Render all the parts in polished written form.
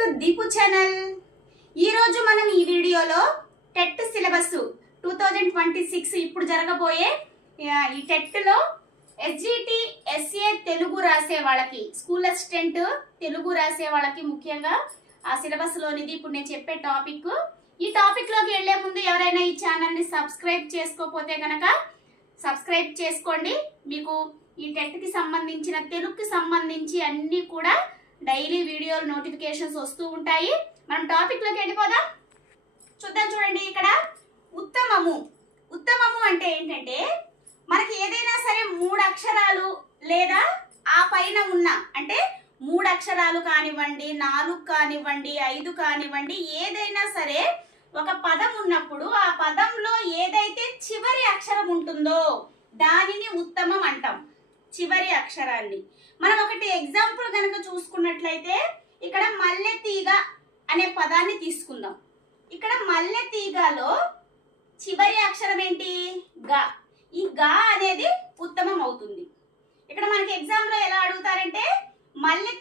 To Deepu channel. ఈరోజు మనం ఈ వీడియోలో టెట్ సిలబస్ 2026 ఇప్పుడు జరగబోయే ఈ టెట్లో ఎస్జిటి ఎస్ఏ తెలుగు రాసే వాళ్ళకి, స్కూల్ అసిస్టెంట్ తెలుగు రాసే వాళ్ళకి ముఖ్యంగా ఆ సిలబస్లోనిది ఇప్పుడు నేను చెప్పే టాపిక్. ఈ టాపిక్లోకి వెళ్లే ముందు ఎవరైనా ఈ ఛానల్ని సబ్స్క్రైబ్ చేసుకోకపోతే కనుక సబ్స్క్రైబ్ చేసుకోండి. మీకు ఈ టెట్కి సంబంధించిన, తెలుగుకి సంబంధించి అన్నీ కూడా డైలీ వీడియోలు నోటిఫికేషన్స్ వస్తూ ఉంటాయి. మనం టాపిక్లోకి వెళ్ళిపోదాం. చూడండి, ఇక్కడ ఉత్తమము. ఉత్తమము అంటే ఏంటంటే మనకి ఏదైనా సరే 3 అక్షరాలు లేదా ఆ పైన ఉన్న, అంటే 3 అక్షరాలు కానివ్వండి, 4 కానివ్వండి, 5 కానివ్వండి, ఏదైనా సరే ఒక పదం ఉన్నప్పుడు ఆ పదంలో ఏదైతే చివరి అక్షరం ఉంటుందో దానిని ఉత్తమం అంటాం. చివరి అక్షరాన్ని మనం ఒకటి ఎగ్జాంపుల్ కనుక చూసుకున్నట్లయితే ఇక్కడ మల్లె తీగ అనే పదాన్ని తీసుకుందాం. ఇక్కడ మల్లె తీగలో చివరి అక్షరం ఏంటి? గా. ఈ గా అనేది ఉత్తమం అవుతుంది. ఇక్కడ మనకి ఎగ్జామ్ లో ఎలా అడుగుతారంటే మల్లె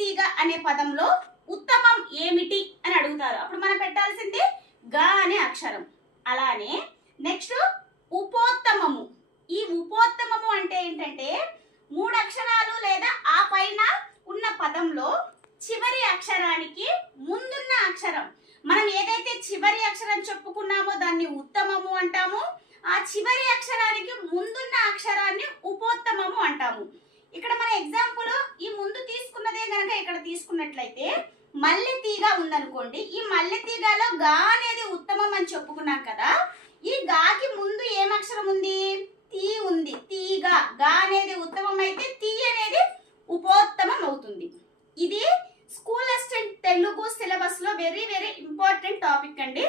తీగ అనే పదంలో ఉత్తమం ఏమిటి అని అడుగుతారు. అప్పుడు మనం పెట్టాల్సింది గా అనే అక్షరం. అలానే నెక్స్ట్ ఉపోత్తమము. ఈ ఉపోత్తమము అంటే ఏంటంటే 3 అక్షరాలు లేదా ఆ పైన ఉన్న పదంలో చివరి అక్షరానికి ముందున్న అక్షరం, మనం ఏదైతే చివరి అక్షరం చెప్పుకున్నామో దాన్ని ఉత్తమము అంటాము. ఆ చివరి అక్షరానికి ముందున్న అక్షరాన్ని ఉపోత్తమము అంటాము. ఇక్కడ మన ఎగ్జాంపుల్ ఈ ముందు తీసుకున్నదే కనుక ఇక్కడ తీసుకున్నట్లయితే మల్లె తీగ ఉందనుకోండి. ఈ మల్లె తీగలో గా అనేది ఉత్తమం అని చెప్పుకున్నాం కదా. ఈ గాకి ముందు ఏం అక్షరం ఉంది? తీ ఉంది. తీగా. గా అనేది ఉత్తమం అయితే తీ అనేది ఉపోత్తమం అవుతుంది. ఇది స్కూల్ అసిస్టెంట్ తెలుగు సిలబస్ లో వెరీ వెరీ ఇంపార్టెంట్ టాపిక్ అండి.